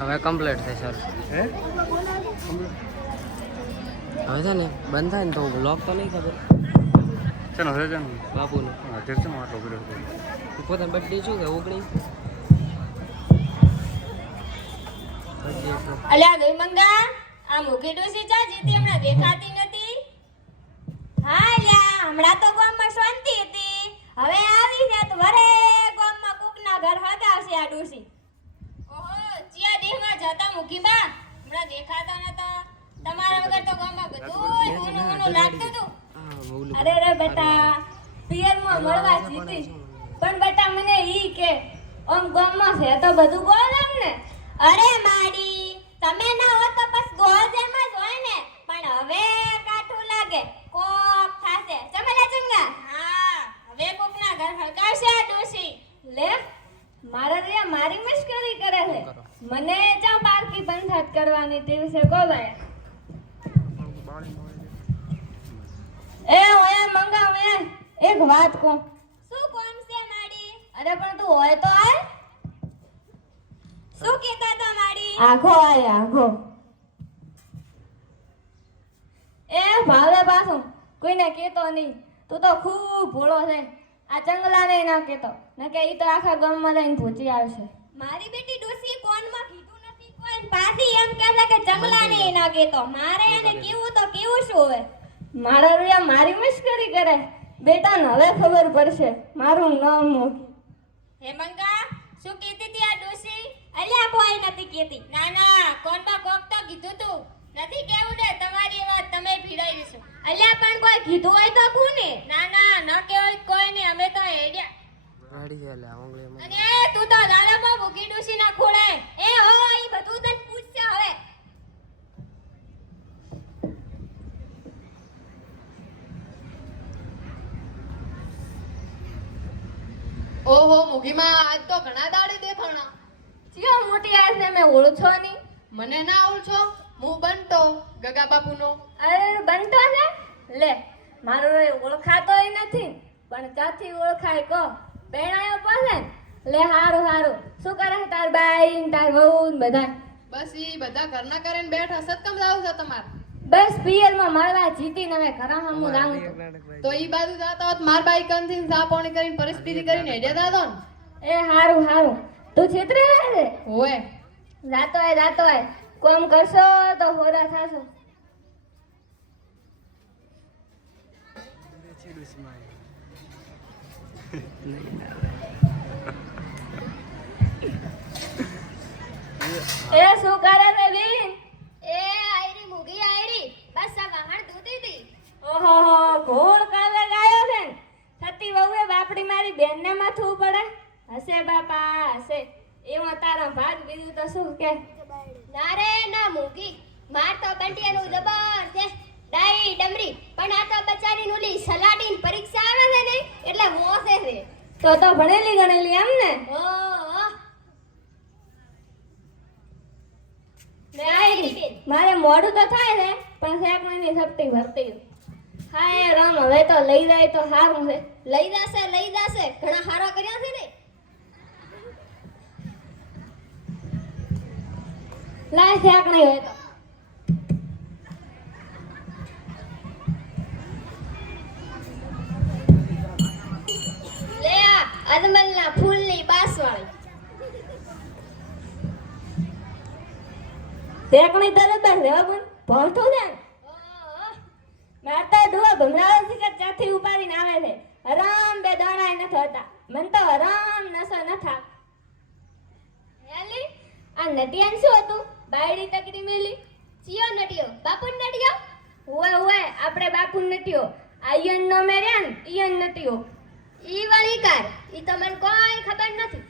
હવે કમ્પ્લીટ થાય સર. હે હવે છે ને બંધ થાય ને તો બ્લોક તો નહીં ખબર ચાલો હવે ચાલો બાપુનું હાજર છે આટલો કર્યો પોતાની બર્થડે શું કે 19 અલ્યા ગઈ મંગા આ મુખી ડોસી ચા જીતી હમણાં દેખાતી નથી. હા અલ્યા હમણાં તો ગામમાં શાંતિ હતી, હવે આવી છે તો વરે ગામમાં કોકના ઘર હગાવશે આ ડોસી. ઓહો ચિયા દેહમાં જતા મુખી બા હમણાં દેખાતા નતા. તમારા વગર તો ગામમાં બધું ઊનું લાગતું હતું. અરે રે બેટા પિયરમાં મળવા જીતી પણ બેટા મને ઈ કે ઓમ ગામમાં છે તો બધું ગોળામ ને. અરે માડી તમે ના હો તો બસ ગોળ જેમ જ હોય ને, પણ હવે કાઠું લાગે કોક થાશે ચમેલા ચંગા. હા હવે કોકના ઘર હગાવશે આ ડોસી. લે મારા રે મારી મસ્કરી કરે છે, મને ચા બારકી બંધાત કરવાની તે વિશે બોલાય. એ ઓય મંગા મે એક વાત કહું. શું કોમ છે માડી? અરે પણ તું હોય તો આય. શું કહેતા તો માડી? આખો આય આખો. એ ભાવે પાછું કોઈને કહેતો નહીં, તું તો ખૂબ ભોળો છે. આ ચંગલાને ના કહેતો નકે ઈ તો આખા ગામમાં લઈને ભૂચી આવશે. મારી બેટી ડોસી કોનમાં કીધું નથી કોઈ, પાછી એમ કહે કે ચંગલાને ના કહેતો. મારે એને કેવું તો કેવું શું હવે? મારા રૂયા મારી મસ્કરી કરે. બેટા ને હવે ખબર પડશે મારું નામ મૂકી. હે મંગા શું કહેતી હતી આ ડોસી? અલ્યા કોઈ નથી કહેતી. ના ના કોનમાં કોક તો કીધું તું નથી કેવું ને, તમારી વાત તમે ભીડાઈ છો. અલ્યા પણ કોઈ કીધું હોય તો કોને? ના ના ન કેવું કોઈ ને, અમે તો હેડ્યા ગાડી છે લે આંગળી અને તું તો દાદા બા ભૂકી ડોસી ના ખોળે. એ હો ઈ બધું તને પૂછશે હવે. ઓહો મુગીમાં આજ તો ઘણા દાડે દેખાણા. ચિયો મોટી આજ ને મેં ઓળખો ની. મને ના ઓળખો? હું બંટો ગગા બાપુનો. અરે બનતો છે લે મારો ઓળખાતોય નથી પણ ક્યાંથી ઓળખાય કો? પેણાયો પાસે લે હારું હારું. શું કરે છે તાર બાઈ ને તાર વહુ ને બધા? બસ ઈ બધા ઘરના કરીને બેઠા. સત્કમ જાવ છો તમાર? બસ પિયરમાં મળવા જીતીને હવે ઘરમાં હું જાઉં છું. તો ઈ બાજુ જાતા હોત માર બાઈ કંથી ચા પાણી કરીને પરિસ્થિતિ કરીને હેડ્યા દાદો ને. એ હારું હારું. તું છેતરે રહે છે? હોવે જાતો હોય કોમ કરશો તો હોરા થાશો. એ શું કરે છે બેન? એ આયરી મુગી આયરી બસ આ વાહણ ધોતી હતી. ઓહો ઘોડ કાવે ગાયો છે ને. સતી વહુએ બાપડી મારી બેનને માથું પડે. હશે બાપા હશે. એમાં તારા ભાગ બીજું તો શું કે? ના રે ના મુગી માર તો બંટિયાનું જબર છે ડાઈ ડમરી, પણ આ તો બચારી નુલી સલાડીન પરીક્ષા આવે છે ને એટલે મોસે છે. તો ભણેલી ગણેલી એમ ને? ઓહો મારે મોડું તો થાય છે પણ શેકવાની શક્તિ ભરતી. હાય રામ હવે તો લઈ જાય તો સારું છે. લઈ જાશે ઘણા હારા કર્યા છે ને. લાય શેકણી હોય તો. લે આ અજમલના ફૂલની બાસવાળી શેકણી તરત જ લેવા પણ ભરતો ને. મારતા ડોવા ભમરાવા છે કે ચાથી ઉપાડીને આવે છે. હરામ બે દાણાય ન થતા. મન તો હરામ નસો ન થા. હેલી આ નટિયાન શું હતું? બાયડી તકડી મેલી. ચિયો નટિયો? બાપુ નટિયો? ઓએ આપણે બાપુ નટિયો. આયન નો મેર્યાન ઈયન નટિયો. ઈ વાળી કાર ઈ તો મને કોઈ ખબર નથી.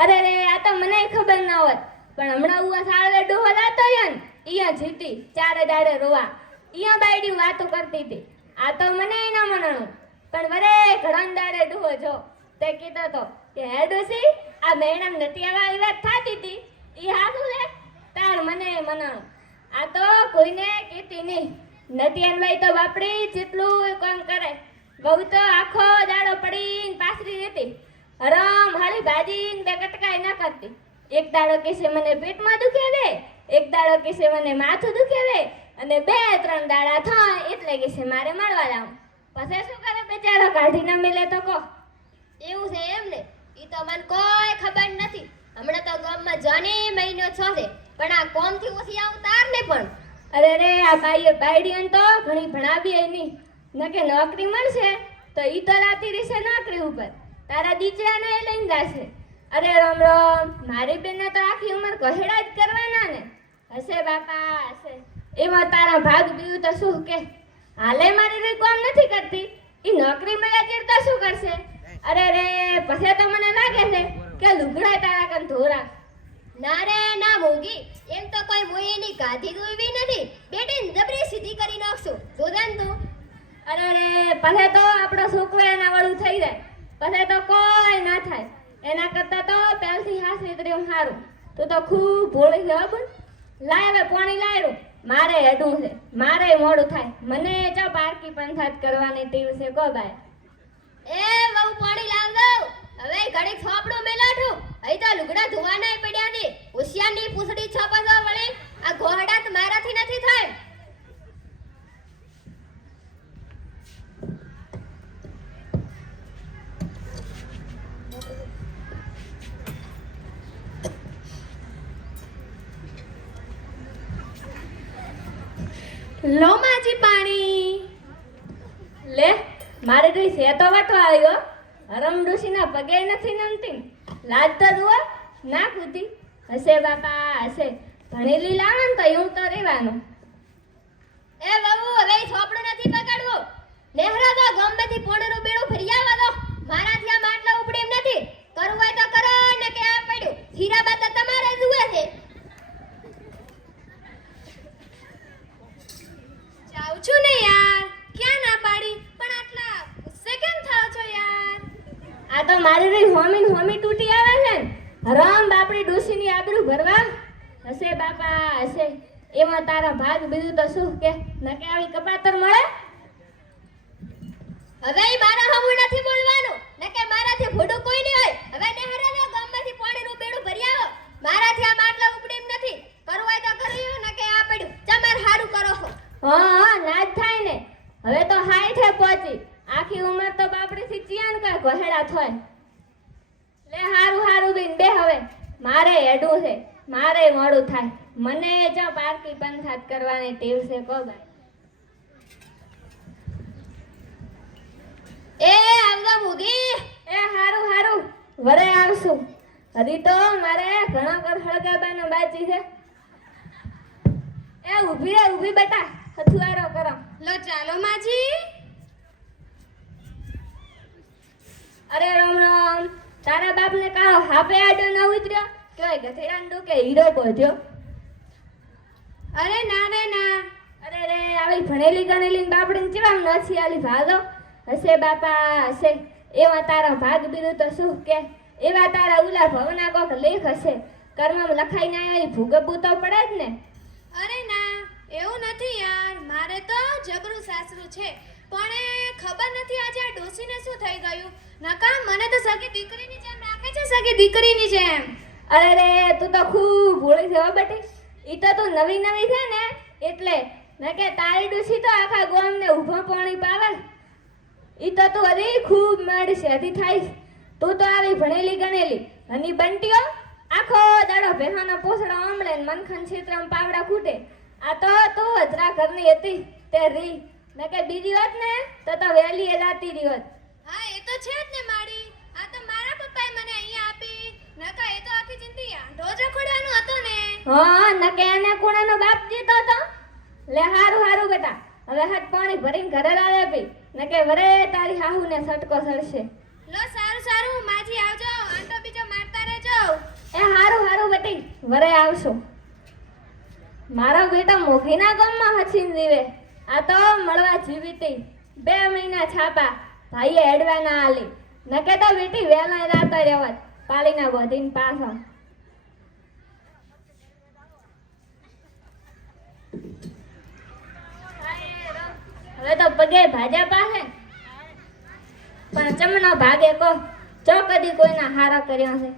અરે રે આ તો મને ખબર ના હોત પણ હમણાં ઉવા સાળવે ડોહો લાતો યન ઈયા જીતી ચારે દાડે રોવા. ઈયા બાયડી વાતો કરતી હતી. આ તો મને ન મનાણું પણ વરે ઘણા દાડે ડોહો જો તે કીધો તો કે હે ડોસી આ મેણમ નટિયાવાળી વાત થાતી હતી ઈ હાસુ છે તાર મને મનાણું. આ તો કોઈને કીધી નહીં. નટિયાનભાઈ તો બાપડી જેટલું કામ કરે. બહુ તો આખો દાડો પડીને પાસરી રહેતી. હરામ હારી ભાજી બે કટકાઈ ન કરતી. એક દાડો કહેશે મને પેટમાં દુખે છે, એક દાડો કહેશે મને માથું દુખે છે, અને 2-3 દાડા થાય એટલે કહેશે મારે મળવા જાવ. પછી શું કરે બેચારો, કાઢી ન મિલે તો કહો. એવું છે એમ ને? ઈ તો મને કોઈ ખબર નથી. હમણાં તો ગામમાં જની મહિનો છો છે, પણ આ કોમથી ઓછી આવું તાર ને પણ. અરે રે, આ બાઈએ બાયડીઓને તો ઘણી ભણાવી નહીં, નકે નોકરી મળશે તો ઈ તો રાતી રહેશે નોકરી ઉપર, તારા દીકરાને એ લઈને જશે. અરે રામ રામ, મારી બેનને તો આખી ઉંમર કહેડા જ કરવાના ને. હશે બાપા હશે, એમાં તારા ભાગ બીજું તો શું કે. હાલે મારી રી કામ નથી કરતી, ઈ નોકરી મળ્યા ત્યારે તો શું કરશે. અરે રે, પછી તો મને લાગે છે કે લુગડા તારા કન ધોરા. ના રે ના મોગી, એમ તો કોઈ મોયેની ગાધી દોઈવી નથી. બેટીને જબરી સીધી કરી નાખશું, જોજે તું. અરે રે, પછી તો આપણો છોકરો એના વાળું થઈ જાય, પછી તો કોઈ ના થાય. એના કરતા તો પહેલથી હાસી ત્રીમ સારું. તું તો ખૂબ ભોળી છે હો બોલ. લાય હવે પાણી લાયરું, મારે અડું છે, મારે મોડું થાય. મને ચા પારકી પંથાત કરવાની ટેવ છે કો બાય. એ બહુ પાણી લાવ દઉં. હવે ઘડીક છોપડું મેલાઠું. અહીં તો લુગડા ધોવાનાય પડ્યા ને. હોશિયારની પૂછડી છાપા વળી આ ઘોડા તો મારાથી નથી થાય. લો માજી પાણી. લે, મારે તો છે તો વાટો આવ્યો. હરમ ડોશીના પગે નથી નમતી, લાજ તો જુઓ ના કૂદી. હશે બાપા હશે, ભણેલી લાવે ને તો એવું તો રહેવાનું. એ બાબુ, હવે છોપડું નથી પકડવું. નેહરા તો ગોમમાંથી પોણનું બેડું ભરી આવવા દો. મારાથી આ માટલા ઉપડે એમ નથી. કરવું હોય તો કરો ને કે આ પડ્યું. હીરાબા તો તમારે જુએ છે. જાઉં છું ને યાર, ક્યાં ના પાડી, પણ આટલા ગુસ્સે કેમ થાવ છો યાર? આ તો મારી રી હોમી તૂટી આવે છે ને. હરામ બાપડી ડોશીની આબરૂ ભરવા. હશે બાપા હશે, એમાં તારા ભાગ બીજું તો શું કે. નકે આવી કપાતર મળે. હવે ઈ મારા હમું નથી બોલવાનું. ને કે મારાથી ભૂડું કોઈ નહીં હોય. હવે નેહરા તો ગોમમાંથી પોણીનું બેડું ભરી આવો. મારાથી આ માટલા ઉપડે એમ નથી. કરવું હોય તો કર્યું ને કે આ પડ્યું. તમાર હારું કરો છો. હા ના જ થાય ને. હવે તો 60 પહોંચી, આખી ઉંમર તો બાપડીથી ચિયાન કા ઘોહેડા થાય. લે હારું હારું બેન બે હવે, મારે એડું છે, મારે મોડું થાય. મને જો પારકી પંથાત કરવાની ટેવ છે કો ભાઈ. એ આવગા મુગી. એ હારું હારું, વરે આવશું. હજી તો મારે ઘણા કર હળગાબાનો બાકી છે. એ ઊભી રે ઊભી બેટા, હથુઆરો કરો. લો ચાલો માજી. અરે રામ રામ, તારા બાપને કાળો હાપે આડો ન ઉતર્યો કે ગધેડાને ડોકે હીરો પહોંચ્યો. અરે ના રે ના. અરે રે, આવી ભણેલી ગણેલી બાપડીને ચેવામ નથી આલી ભાગો. હશે બાપા હશે, એવા તારા ભાગ બીજું તો શું કે. એવા તારા ઉલા ભવના કોક લેખ હશે, કર્મમાં લખાઈને આવ્યા ભૂગબવું તો પડે જ ને. અરે ના, એવું નથી યાર. મારે તો જબરું સાસરું છે, પણ એ ખબર નથી આજે આ ડોસીને શું થઈ ગયું. નકા મને તો સગી દીકરીની જેમ રાખે છે, સગી દીકરીની જેમ. અરે રે, તું તો ખૂબ ભોળી છે હો બેટી. ઈ તો તું નવી નવી છે ને એટલે. નકે તારી ડોસી તો આખા ગામને ઊભા પાણી પાવે. ઈ તો તું હજી ખૂબ માડી છે, હજી થાય. તું તો આવી ભણેલી ગણેલી અને બંટીઓ આખો દાડો ભેહાનો પોસડો આંબળે ને મનખન ક્ષેત્રમાં પાવડા ફૂટે. આ તો તું હજરા ઘરની હતી તે રી. નકે બીજી હોત ને તો વહેલી એ જાતી રહી હોત. હા એ તો છે જ ને માડી. આ તો મારા પપ્પાએ મને અહીંયા આપી. નકા એ તો આખી જિંદગી આંધો જ રખડવાનો હતો ને. હા, નકે એને કોણાનો બાપ જીતો હતો. લે હારું હારું બેટા, હવે હાથ પાણી ભરીને ઘરે લાવે પી. નકે વરે તારી હાહુને સટકો સડશે. લો સારું સારું માજી, આવજો. આંટો બીજો મારતા રહેજો. એ હારું હારું બેટી, વરે આવશો. મારો બેટા મોઘીના ગામમાં હસીન જીવે. આ તો મળવા જીવીતી 2 મહિના છાપા ભાઈએ હેડવા ના આલી. નકે તો બેટી વહેલા રાતો રહેવત પાલીના વધીને પાછો. હવે તો પગે ભાજા પાસે પણ ચમનો ભાગે કો ચો કદી કોઈના હારા કર્યા છે.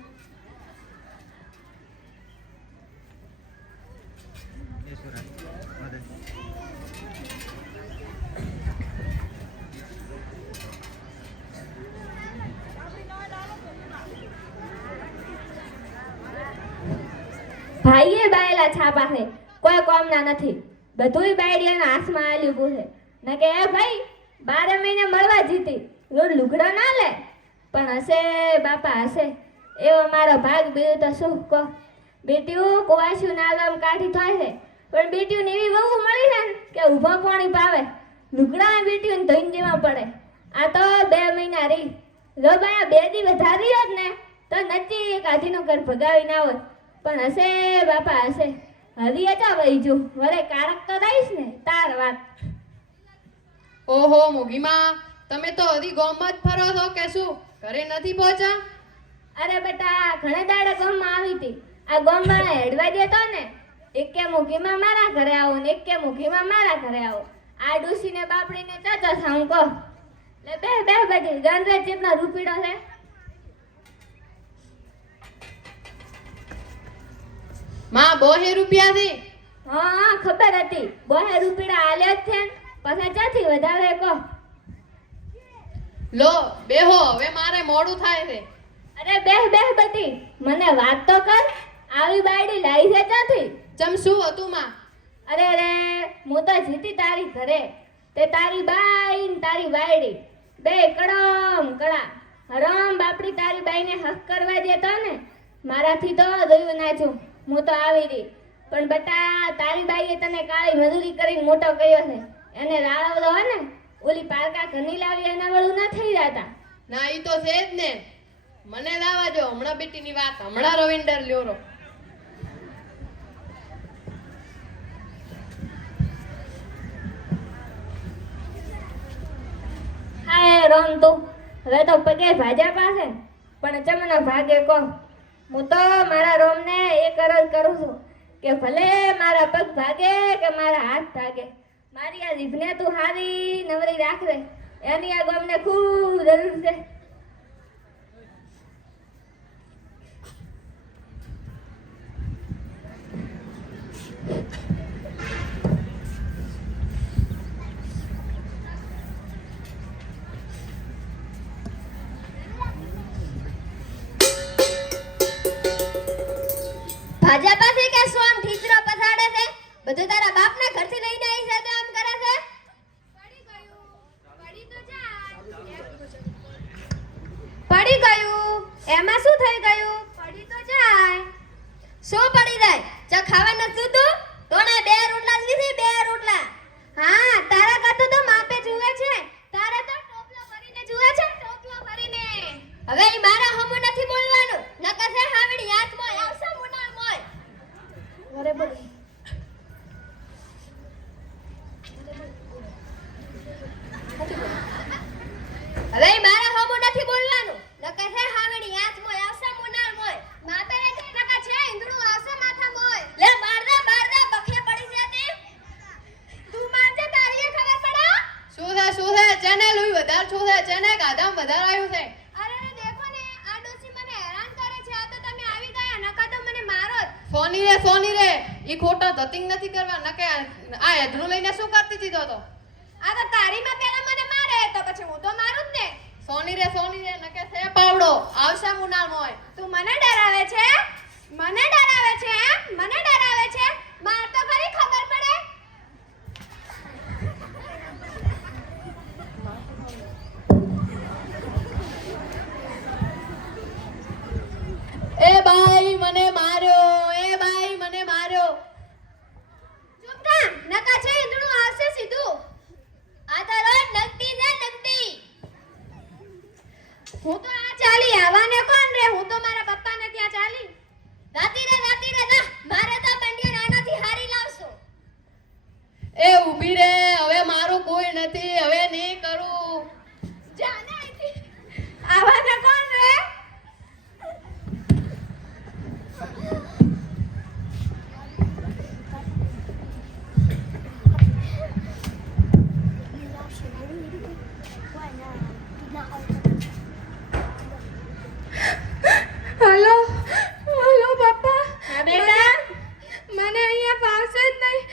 ભાઈએ બાયેલા છાપા છે કોઈ કોમના નથી બધુંય બાયડિયાના હાથમાં આલ્યું પૂછે ને કે એ ભાઈ 12 મહિને મળવા જીતી રોજ લુગડો ના લે પણ હશે બાપા હશે એવો મારો ભાગ બીજું તો શું કહો બેટીયું કુવાસ્યું નાલમ કાઢી થાય છે પણ બેટીયું એવી બહુ મળી છે ને કે ઊભા પાણી પાવે લુગડા બેટીયું ધોઈને દેવા પડે આ તો 2 મહિના રહી જો બાયા 2 દી વધારી હોત ને તો નક્કી કાઢીનું ઘર ભગાવી ના હોત પણ હશે બાપા હશે હરી અચા વહી જો વરે કારક તો દઈશ ને તાર વાત ઓહો મોગીમાં તમે તો હજી ગામમાં જ ફરો છો કે શું ઘરે નથી પહોંચ્યા? અરે બેટા ઘણે દાડે ગામમાં આવી હતી આ ગામવાળા હેડવા દેતો ને એકે મુખીમાં મારા ઘરે આવો ને એકે મુખીમાં મારા ઘરે આવો આ ડૂસીને બાપડીને ચાચા થાઉં કહો લે બે બધી ગણરેજ જેટલો રૂપીડો છે માં 2 રૂપિયા થી હા ખબર હતી 2 રૂપીડા આલ્યા જ છે ને પાછા ચાથી વધારે કહો લો બેહો હવે મારે મોડું થાય છે. અરે બે બધી મને વાત તો કર આવી બાયડી લાઈ છે ચાથી ચમ શું હતું માં? અરે હું તો જીતી તારી ઘરે તે તારી બાઈ ને તારી બાયડી બે કડમ કડા હરામ બાપડી તારી બાઈને હક કરવા દેતો ને મારાથી તો દયું નાચું હું તો આવી રહી પણ બટા તારી બાઈએ તને કાળી મજૂરી કરીને મોટો કર્યો છે એને રાળવડો હે ને ઓલી પારકા ઘરની લાવી એના વળું ના થઈ જાતા ના ઈ તો છે જ ને મને દાવા જો હમણાં બેટીની વાત હમણાં રવિન્દર લ્યોરો હાય રોમ તું હવે તો પગે ભાજા પાસે પણ ચમનો ભાગે કહો હું તો મારા રોમને એક અરજ કરું છું કે ભલે મારા પગ ભાગે કે મારા હાથ ભાગે મારી આ જીભને તું હારી નવરી રાખવે એની આ ગામને ખૂબ જરૂર છે ભાજા પાસે કે શું આમ ઠીચરો પથાડે છે બધું તારા બાપના ઘરથી લઈને આવી છે તો આમ કરે છે પડી ગયું એમાં શું થઈ ગયું? પડી તો જાય. શું પડી જાય ચા ખાવા નથી તું તોને 2 રોટલા લીધી 2 રોટલા હા તારા કરતો તો માપે જુએ છે તારે તો ટોપલો ભરીને જુએ છે ટોપલો ભરીને. હવે ઈ મારા હમુ નથી બોલવાનું નકર છે હાવડી હાથમાં આવશે મુનાર મોય ઘરે બોલ હવે ઈ મારા હમુ નથી બોલવાનું નકર છે હાવડી હાથમાં આવશે મુનાર મોય માપે રે છે નકા છે ઈંદડું આવશે માથા મોય. લે મારદા બખે પડી જતી તું મારજે તારીએ ખબર પડે. શું છે ચેને લોઈ વધાર છો છે ચેને ગાધામ વધાર આવ્યું છે. અરે દેખો ને આ ડોસી મને હેરાન કરે છે આ તો તમે આવી ગયા નકા તો મને મારો જ. સોની રે ઈ ખોટો ધતિંગ નથી કરવા નકે આ હેધરું લઈને શું કરતી હતી તો આ તો તારીમાં પેલા મને મારે તો પછી હું તો મારું જ ને. સોની રે નકે છે પાવડો આવશે મુનાર મોય. તું મને ડરાવે છે મને ડરાવે છે મને ડરાવે છે માર તો ખરી ખબર પડે. એ બાઈ મને માર્યો. ચૂપ થા નકા છે ઈંદડું આવશે સીધું. આ તો રોજ નકટી છે નકટી હું તો આ ચાલી આવાને કોણ રે હું તો મારા પપ્પાને ત્યાં ચાલી. રાતી રે જા મારે તો બંડિયા નાનાથી હારી લાવશો એ ઊભી રે હવે મારું કોઈ નથી હવે નહીં કરું. જાને અહીંથી. આવાને કોણ રે હલો પપ્પા. હા બેટા મને અહીંયા ફાવશે જ નહીં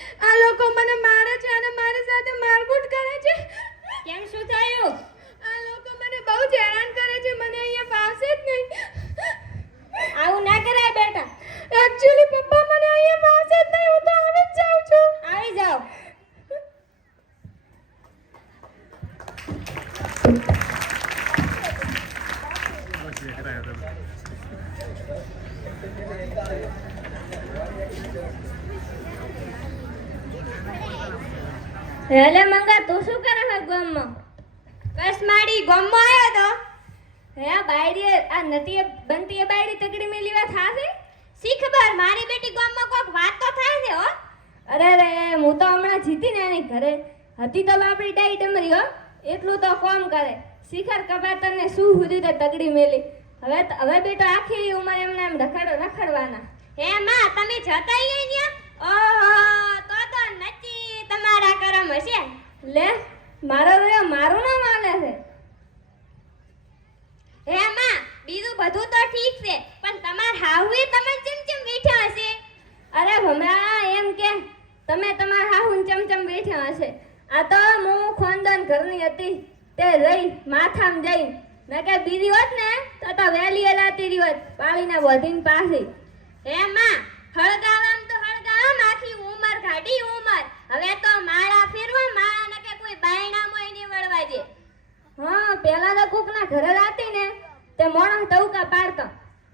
હેલે મંગા તું શું કરે છે ગામમાં? બસ મારી ગામમાં આવ્યો તો હે બાયડી આ નતી બનતી એ બાયડી તગડી મેલી વાત થાશે? શી ખબર મારી બેટી ગામમાં કોક વાત તો થાય છે હો. અરે રે હું તો હમણાં જીતી ને એની ઘરે હતી તો બાપડી ડાઈ ડમરી હો, એટલું તો કોમ કરે. શિખર કબાતર ને શું સુધી તો તગડી મેલી. હવે બેટો આખી ઉંમર એમને એમ રખડવાના. હે માં તમે જતા અહીંયા? ઓહો તો નચી તમારા કરમ હશે. લે મારો રહ્યો મારું નામ આલે છે. હે માં બીજું બધું તો ઠીક છે પણ તમાર હાહુએ તમને ચમચમ બેઠા હશે. અરે ભમરા એમ કે તમે તમારા હાહુન ચમચમ બેઠા હશે. આ તો હું ખોનદાન ઘરની હતી તે રહી માથામ જઈ નકે બીજી હોત ને તો વેલી એલાતી રહી હોત પાળીને વધીને પાછી. હે માં હળગાવામ તો હળગાવામ આખી ઉંમર કાઢી ઉંમર. હવે તો માળા ફેરવા માળા નકે કોઈ બાયણા મોય ની વળવા દે. હા પેલા તો કોકના ઘરે રાતી ને તે મોણસ ટવકા પાડતો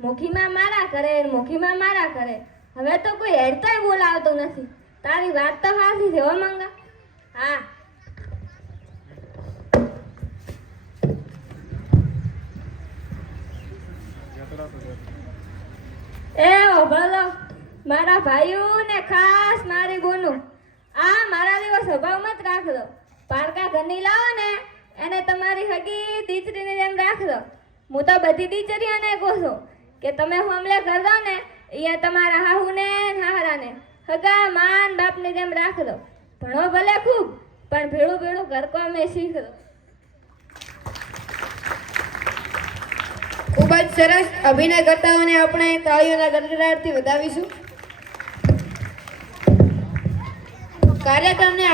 મુખીમાં મારા કરે મુખીમાં મારા કરે. હવે તો કોઈ હેડતાય બોલાવતું નથી. તારી વાત તો સાચી છે હો મંગા. હા એ ઓભળો મારા ભાઈઓ ને ખાસ મારી બોનું આ મારા જેવો સ્વભાવ મત રાખજો. પારકા ઘરની લાવો ને એને તમારી હગી દીકરીની જેમ રાખજો. હું તો બધી દીકરીઓને કહું છું કે તમે હોમલે કરજો ને અહીંયા તમારા હાહુને હાહરાને હગા માન બાપની જેમ રાખજો. ભણો ભલે ખૂબ પણ ભેળું ભેળું ઘર કોમે શીખજો. ખૂબ જ સરસ અભિનય કરતાઓને આપણે તાળીઓના ગડગડાટથી વધાવીશું. કાર્યક્રમને